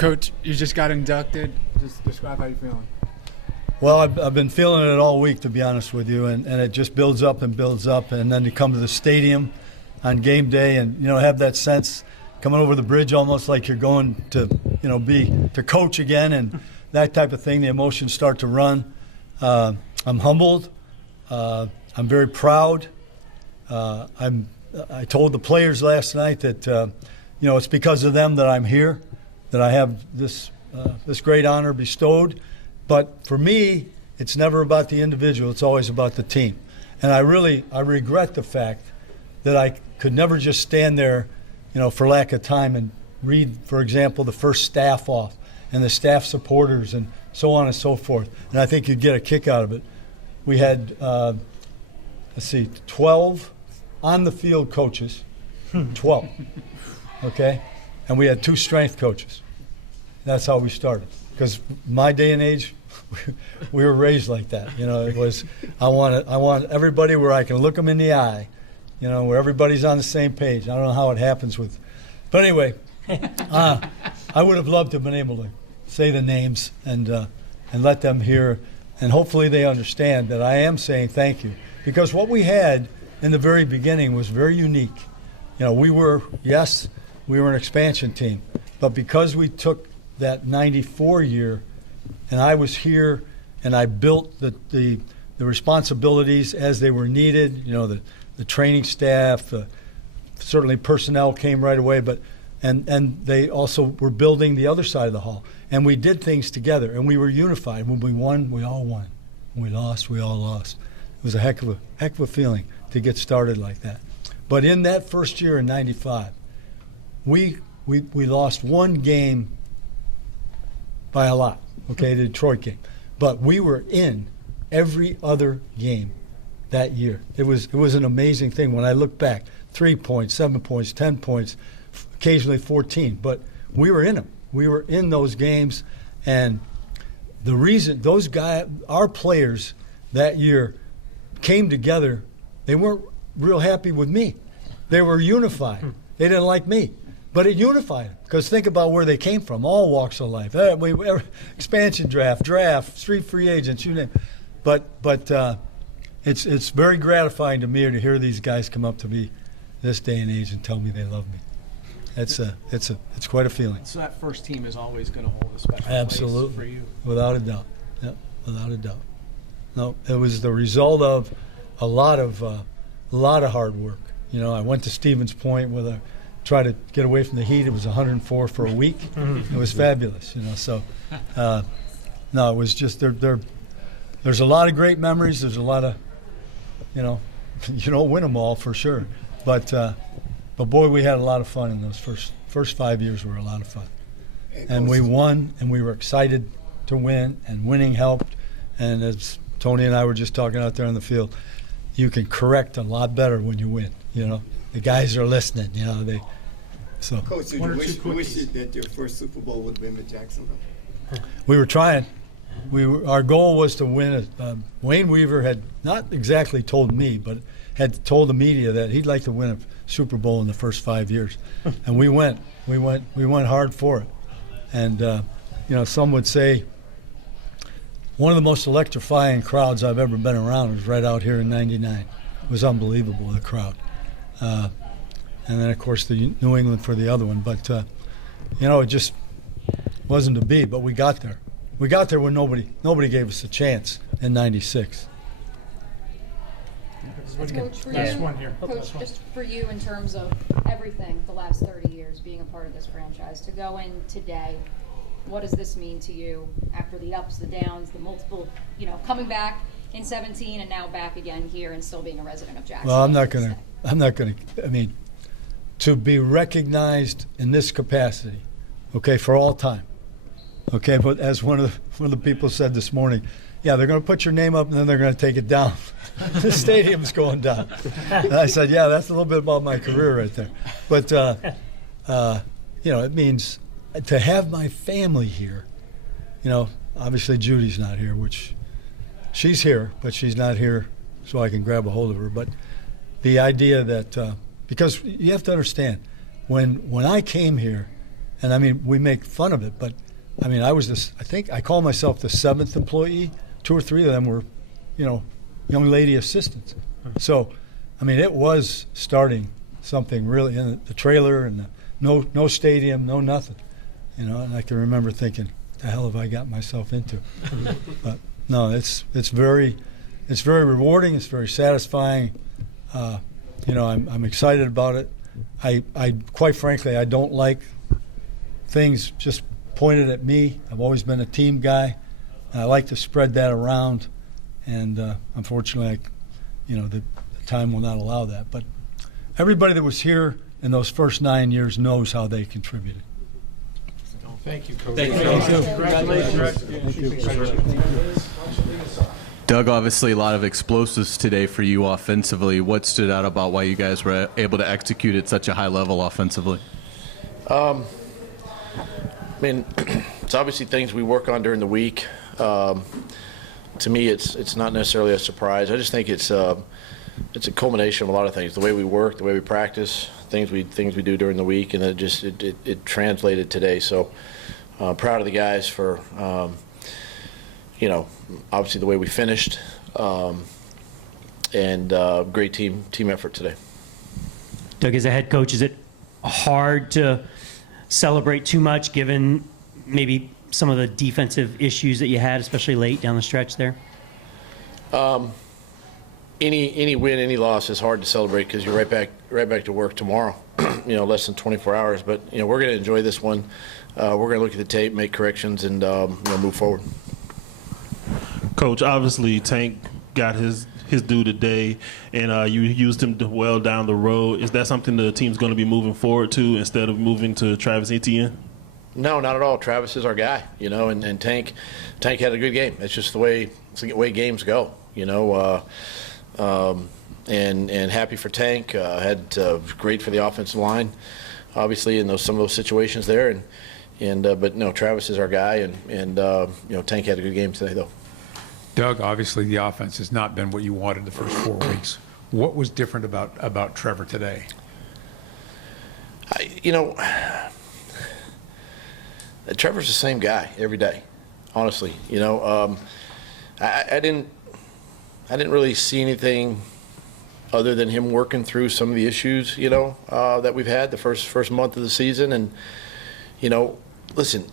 Coach, you just got inducted. Just describe how you're feeling. Well, I've been feeling it all week, to be honest with you, and it just builds up, and then you come to the stadium on game day and, have that sense coming over the bridge almost like you're going to, to coach again, and that type of thing. The emotions start to run. I'm humbled. I'm very proud. I told the players last night that, it's because of them that I'm here, that I have this great honor bestowed. But for me, it's never about the individual. It's always about the team. And I regret the fact that I could never just stand there, for lack of time and read, for example, the first staff off and the staff supporters and so on and so forth. And I think you'd get a kick out of it. We had, 12 on-the-field coaches, 12, okay? And we had 2 strength coaches. That's how we started. Because my day and age, we were raised like that. It was I want everybody where I can look them in the eye, where everybody's on the same page. I don't know how it happens but anyway, I would have loved to have been able to say the names and let them hear, and hopefully they understand that I am saying thank you, because what we had in the very beginning was very unique. We were an expansion team, but because we took that 94 year, and I was here, and I built the responsibilities as they were needed. The training staff, certainly personnel came right away, but and they also were building the other side of the hall, and we did things together, and we were unified. When we won, we all won. When we lost, we all lost. It was a heck of a feeling to get started like that. But in that first year in '95, we lost one game by a lot, okay, the Detroit game. But we were in every other game that year. It was an amazing thing when I look back. 3 points, 7 points, 10 points, occasionally 14. But we were in them. We were in those games. And the reason those guys, our players that year came together, they weren't real happy with me. They were unified. They didn't like me. But it unified them, because think about where they came from, all walks of life. Expansion draft, street free agents, you name it. But it's very gratifying to me to hear these guys come up to me this day and age and tell me they love me. It's quite a feeling. So that first team is always going to hold a special Absolutely. place for you. Without a doubt. Yep, without a doubt. No, it was the result of a lot of hard work. I went to Stevens Point with try to get away from the heat. It was 104 for a week. It was fabulous, So, no, it was just there's a lot of great memories. There's a lot of, you don't win them all for sure, but boy, we had a lot of fun in those first 5 years. Were a lot of fun, and we won, and we were excited to win, and winning helped. And as Tony and I were just talking out there on the field, you can correct a lot better when you win. The guys are listening. So. Coach, did you wish that your first Super Bowl would have been with Jacksonville? We were trying. Our goal was to win it. Wayne Weaver had not exactly told me, but had told the media that he'd like to win a Super Bowl in the first 5 years, and we went hard for it. And some would say one of the most electrifying crowds I've ever been around was right out here in '99. It was unbelievable, the crowd. And then, of course, the New England for the other one. But, it just wasn't to be. But we got there. We got there when nobody gave us a chance in '96. Coach, for you, Coach, just for you in terms of everything, the last 30 years being a part of this franchise, to go in today, what does this mean to you after the ups, the downs, the multiple, coming back in 17 and now back again here and still being a resident of Jacksonville? Well, I'm not going to, to be recognized in this capacity, okay, for all time, okay, but as one of the people said this morning, yeah, they're going to put your name up and then they're going to take it down. The stadium's going down. And I said, yeah, that's a little bit about my career right there. But, it means to have my family here. Obviously Judy's not here, which she's here, but she's not here so I can grab a hold of her. But the idea that, because you have to understand, when I came here And I mean, we make fun of it, but I mean, I think I call myself the 7th employee. 2 or 3 of them were, young lady assistants. So, I mean, it was starting something really in the trailer and no stadium, no nothing, and I can remember thinking, the hell have I got myself into? But no, it's very rewarding. It's very satisfying. I'm excited about it. I quite frankly, I don't like things just pointed at me. I've always been a team guy. I like to spread that around, and unfortunately, the time will not allow that. But everybody that was here in those first 9 years knows how they contributed. Thank you, Coach. Thank you. Congratulations. Doug, obviously a lot of explosives today for you offensively. What stood out about why you guys were able to execute at such a high level offensively? I mean, it's obviously things we work on during the week. To me, it's not necessarily a surprise. I just think it's a culmination of a lot of things. The way we work, the way we practice, things we do during the week, and it translated today. So proud of the guys for obviously the way we finished, and great team effort today. Doug, as a head coach, is it hard to celebrate too much given maybe some of the defensive issues that you had, especially late down the stretch there? Any win, any loss is hard to celebrate because you're right back to work tomorrow. Less than 24 hours. But we're going to enjoy this one. We're going to look at the tape, make corrections, and move forward. Coach, obviously Tank got his due today, and you used him well down the road. Is that something the team's going to be moving forward to instead of moving to Travis Etienne? No, not at all. Travis is our guy, and Tank had a good game. It's just the way games go, and happy for Tank. Had great for the offensive line, obviously in some of those situations there, but no, Travis is our guy, and Tank had a good game today though. Doug, obviously the offense has not been what you wanted the first 4 weeks. What was different about Trevor today? Trevor's the same guy every day, honestly. I didn't really see anything other than him working through some of the issues, that we've had the first month of the season. And, listen,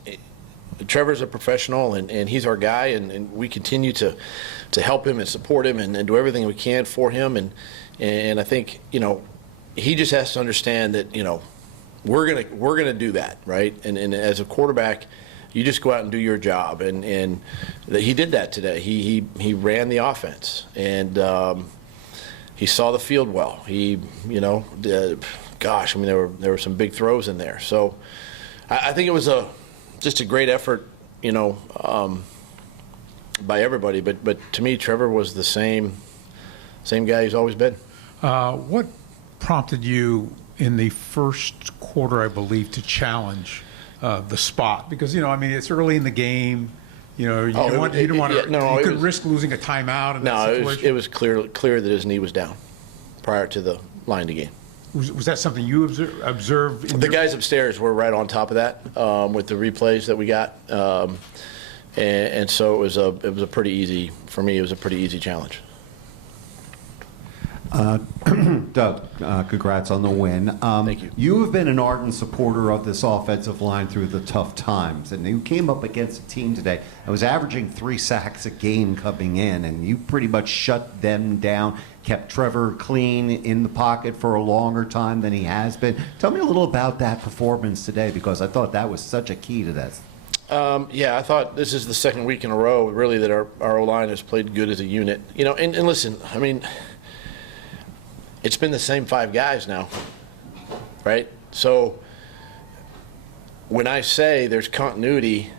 Trevor's a professional, and he's our guy, and we continue to help him and support him and do everything we can for him. And I think, he just has to understand that, we're gonna do that, right? And as a quarterback, you just go out and do your job, and he did that today. He ran the offense, and he saw the field well. He, there were some big throws in there. So I think it was just a great effort, by everybody. But to me, Trevor was the same guy he's always been. What prompted you in the first quarter, I believe, to challenge the spot? Because, it's early in the game. You couldn't risk losing a timeout in that situation. It was clear that his knee was down prior to the line to game. Was that something you observed? The guys upstairs were right on top of that with the replays that we got, and so it was a pretty easy for me. It was a pretty easy challenge. Doug, congrats on the win. Thank you. You have been an ardent supporter of this offensive line through the tough times, and you came up against a team today that was averaging 3 sacks a game coming in, and you pretty much shut them down, kept Trevor clean in the pocket for a longer time than he has been. Tell me a little about that performance today, because I thought that was such a key to this. I thought this is the second week in a row, really, that our O-line has played good as a unit. And listen, I mean, it's been the same 5 guys now, right? So when I say there's continuity,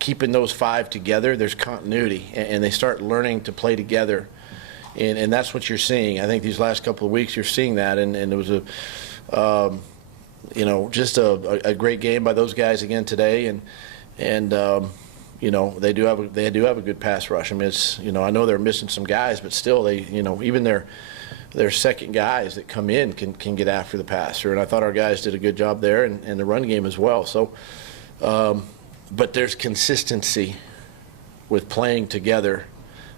keeping those 5 together, there's continuity, and they start learning to play together, and that's what you're seeing. I think these last couple of weeks you're seeing that, and it was just a great game by those guys again today, and they do have a good pass rush. I mean, it's I know they're missing some guys, but still even their second guys that come in can get after the passer. And I thought our guys did a good job there, and the run game as well. So, but there's consistency with playing together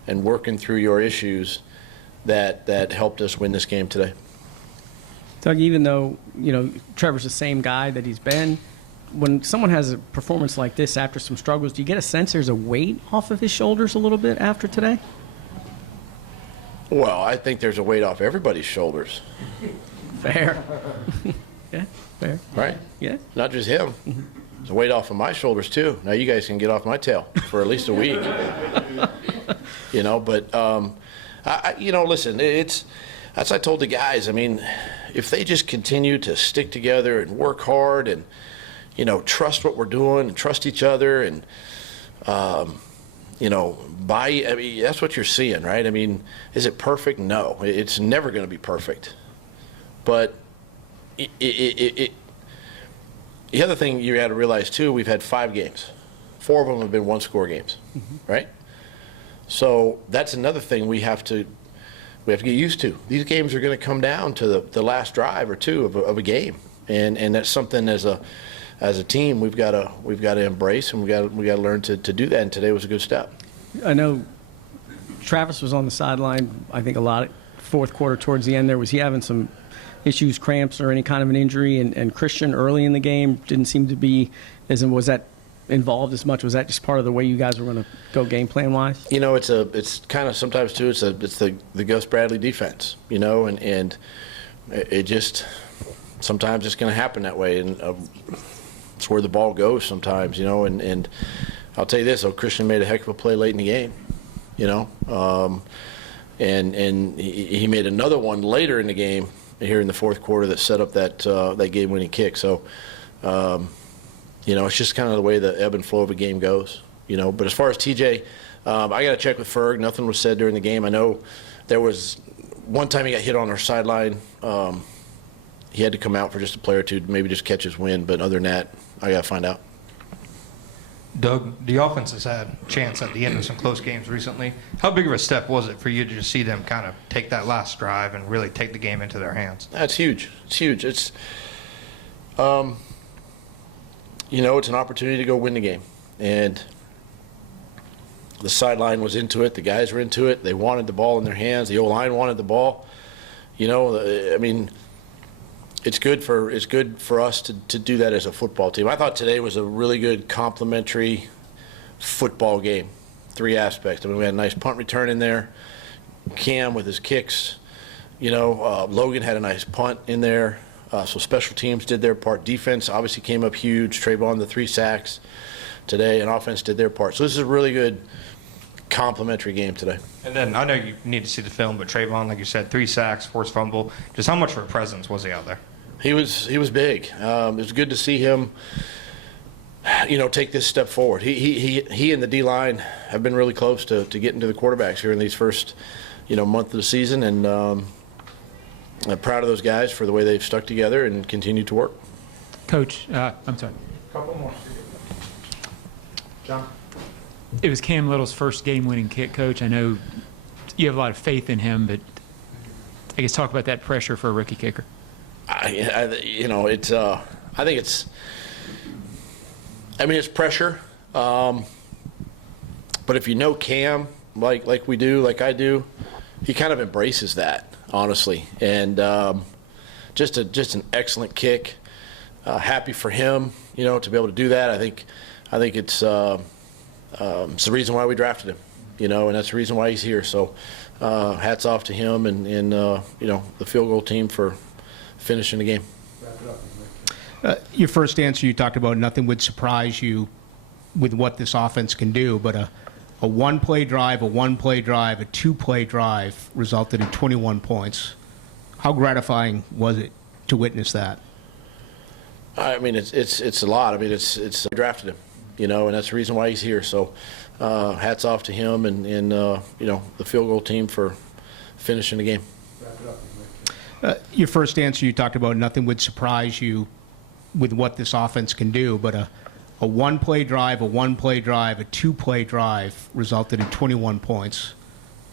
and working through your issues that helped us win this game today. Doug, even though, Trevor's the same guy that he's been, when someone has a performance like this after some struggles, do you get a sense there's a weight off of his shoulders a little bit after today? Well, I think there's a weight off everybody's shoulders. Fair. Yeah, fair. Right? Yeah. Not just him. There's a weight off of my shoulders, too. Now you guys can get off my tail for at least a week. Listen, that's what I told the guys. I mean, if they just continue to stick together and work hard and, trust what we're doing and trust each other and, that's what you're seeing, right? I mean, is it perfect? No, it's never going to be perfect. But the other thing you got to realize, too, we've had 5 games. 4 of them have been one-score games, right? So that's another thing we have to get used to. These games are going to come down to the last drive or two of a game, and that's something as a team we've got to embrace, and we got to learn to do that. And today was a good step. I know Travis was on the sideline, I think a lot fourth quarter towards the end there. Was he having some issues, cramps, or any kind of an injury? And Christian early in the game didn't seem to be, was that involved as much? Was that just part of the way you guys were going to go game plan wise? It's kind of sometimes too. It's the Gus Bradley defense, and it just sometimes it's going to happen that way, and it's where the ball goes sometimes, and I'll tell you this: Christian made a heck of a play late in the game, and he made another one later in the game here in the fourth quarter that set up that game-winning kick. So. It's just kind of the way the ebb and flow of a game goes, But as far as TJ, I got to check with Ferg. Nothing was said during the game. I know there was one time he got hit on our sideline. He had to come out for just a play or two to maybe just catch his wind. But other than that, I got to find out. Doug, the offense has had a chance at the end of some close games recently. How big of a step was it for you to just see them kind of take that last drive and really take the game into their hands? That's huge. It's huge. It's an opportunity to go win the game. And the sideline was into it. The guys were into it. They wanted the ball in their hands. The O-line wanted the ball. It's good for us to do that as a football team. I thought today was a really good complementary football game. 3 aspects. We had a nice punt return in there. Cam with his kicks. Logan had a nice punt in there. So special teams did their part. Defense obviously came up huge. Trayvon, the 3 sacks today, and offense did their part. So this is a really good complementary game today. And then I know you need to see the film, but Trayvon, like you said, 3 sacks, forced fumble. Just how much of a presence was he out there? He was big. It was good to see him, take this step forward. He and the D-line have been really close to getting to the quarterbacks here in these first, month of the season, and I'm proud of those guys for the way they've stuck together and continued to work. Coach, I'm sorry. Couple more. John? It was Cam Little's first game-winning kick, Coach. I know you have a lot of faith in him, but I guess talk about that pressure for a rookie kicker. I think it's pressure. But if you know Cam, like we do, like I do, he kind of embraces that. Honestly, and just an excellent kick. Happy for him, to be able to do that. I think it's the reason why we drafted him, and that's the reason why he's here. So, hats off to him and the field goal team for finishing the game. Your first answer, you talked about nothing would surprise you with what this offense can do, but a one-play drive, a 2-play drive resulted in 21 points. How gratifying was it to witness that? It's a lot. It's drafted him, and that's the reason why he's here. So, hats off to him and the field goal team for finishing the game. Your first answer, you talked about nothing would surprise you with what this offense can do, but a one-play drive, a 2-play drive resulted in 21 points.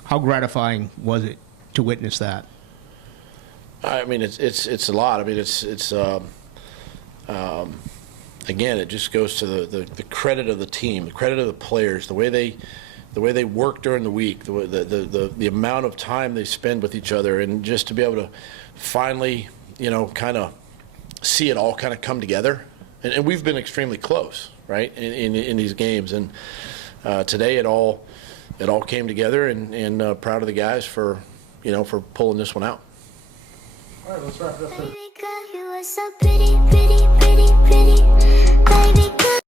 How gratifying was it to witness that? I mean, it's a lot. I mean, again, it just goes to the credit of the team, the credit of the players, the way they work during the week, the amount of time they spend with each other, and just to be able to finally, kind of see it all kind of come together. And we've been extremely close, right, in these games. And today it all came together, and proud of the guys for pulling this one out. All right, let's wrap it up. Baby girl, you are so pretty, pretty, pretty, pretty.